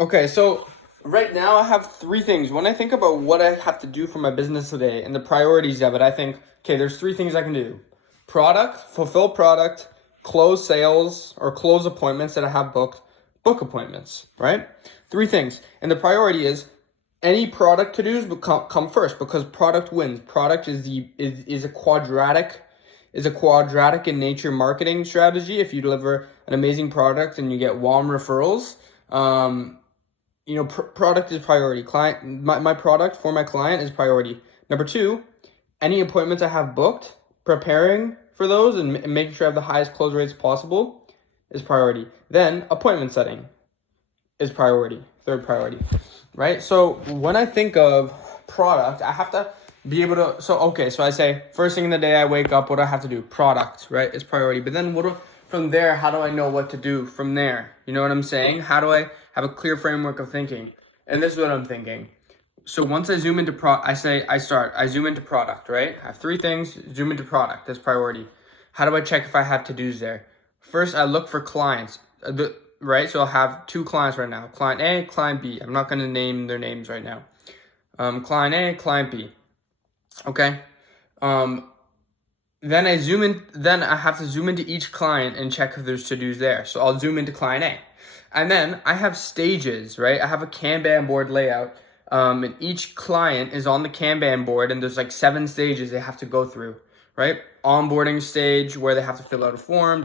Okay, so right now I have three things. When I think about what I have to do for my business today and the priorities of it, I think, okay, there's three things I can do. Product, fulfill product, close sales or close appointments that I have booked, book appointments, right? Three things. And the priority is any product to dos come first because product wins. Product is a quadratic in nature marketing strategy. If you deliver an amazing product and you get warm referrals, product is priority. My product for my client is priority. Number two, any appointments I have booked, preparing for those and making sure I have the highest close rates possible is priority. Then appointment setting is priority, third priority, right? So when I think of product, I have to be able to, so I say first thing in the day I wake up, what do I have to do? Product, right? Is priority. But then from there, how do I know what to do from there? You know what I'm saying? How do I have a clear framework of thinking? And this is what I'm thinking. So once I zoom into I zoom into product, right? I have three things, zoom into product, that's priority. How do I check if I have to-dos there? First, I look for clients, right? So I'll have two clients right now, client A, client B. I'm not gonna name their names right now. Client A, client B, okay? Then I have to zoom into each client and check if there's to-dos there. So I'll zoom into client A. And then I have stages, right? I have a Kanban board layout. And each client is on the Kanban board and there's like 7 stages they have to go through, right? Onboarding stage where they have to fill out a form,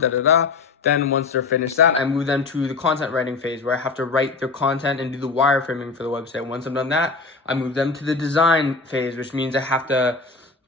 Then once they're finished that, I move them to the content writing phase where I have to write their content and do the wireframing for the website. Once I'm done that, I move them to the design phase, which means I have to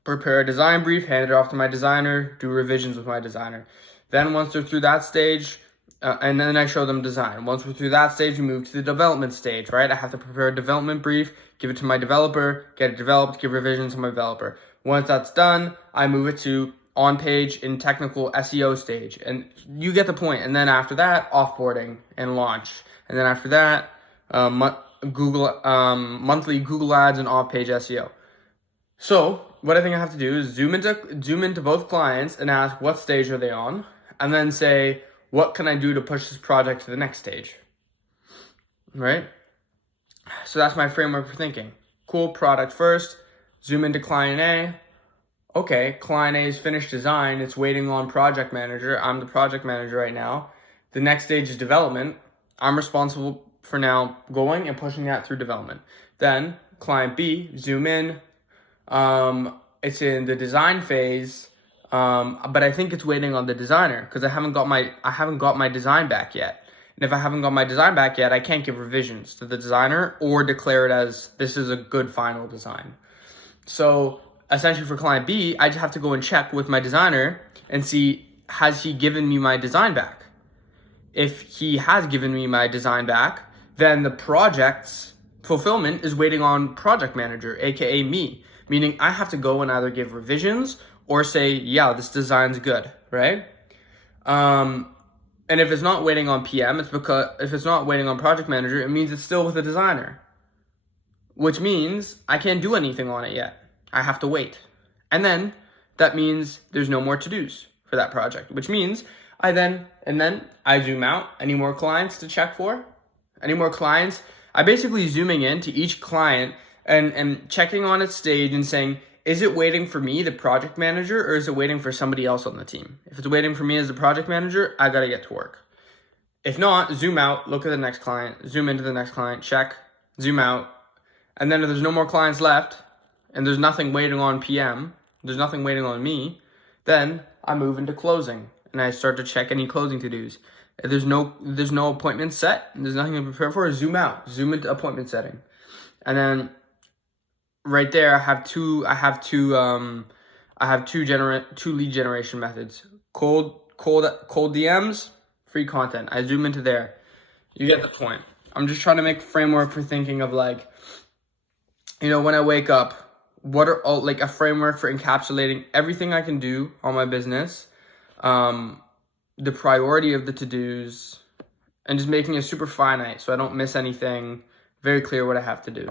prepare a design brief, hand it off to my designer, do revisions with my designer. Then once they're through that stage, and then I show them design. Once we're through that stage, we move to the development stage, right? I have to prepare a development brief, give it to my developer, get it developed, give revisions to my developer. Once that's done, I move it to on-page in technical SEO stage. And you get the point. And then after that, offboarding and launch. And then after that, monthly Google ads and off-page SEO. So what I think I have to do is zoom into both clients and ask what stage are they on, and then say, what can I do to push this project to the next stage, right? So that's my framework for thinking. Cool, product first, zoom into client A. Okay, client A's finished design, it's waiting on project manager. I'm the project manager right now. The next stage is development. I'm responsible for now going and pushing that through development. Then client B, zoom in. It's in the design phase, but I think it's waiting on the designer because I haven't got my design back yet. And if I haven't got my design back yet, I can't give revisions to the designer or declare it as this is a good final design. So essentially for client B, I just have to go and check with my designer and see, has he given me my design back? If he has given me my design back, then the project's fulfillment is waiting on project manager, aka me. Meaning I have to go and either give revisions or say, yeah, this design's good, right? And if it's not waiting on PM, if it's not waiting on project manager, it means it's still with the designer, which means I can't do anything on it yet. I have to wait. And then that means there's no more to-dos for that project, which means I zoom out. Any more clients to check for? Any more clients? I basically zooming in to each client and checking on its stage and saying, is it waiting for me, the project manager, or is it waiting for somebody else on the team? If it's waiting for me as the project manager, I gotta get to work. If not, zoom out, look at the next client, zoom into the next client, check, zoom out. And then if there's no more clients left and there's nothing waiting on PM, there's nothing waiting on me, then I move into closing and I start to check any closing to-dos. If there's no appointment set, and there's nothing to prepare for, zoom out, zoom into appointment setting. And then right there, I have two lead generation methods. Cold DMs, free content. I zoom into there. You get the point. I'm just trying to make a framework for thinking of like, when I wake up, what are all like a framework for encapsulating everything I can do on my business, the priority of the to-dos, and just making it super finite so I don't miss anything. Very clear what I have to do.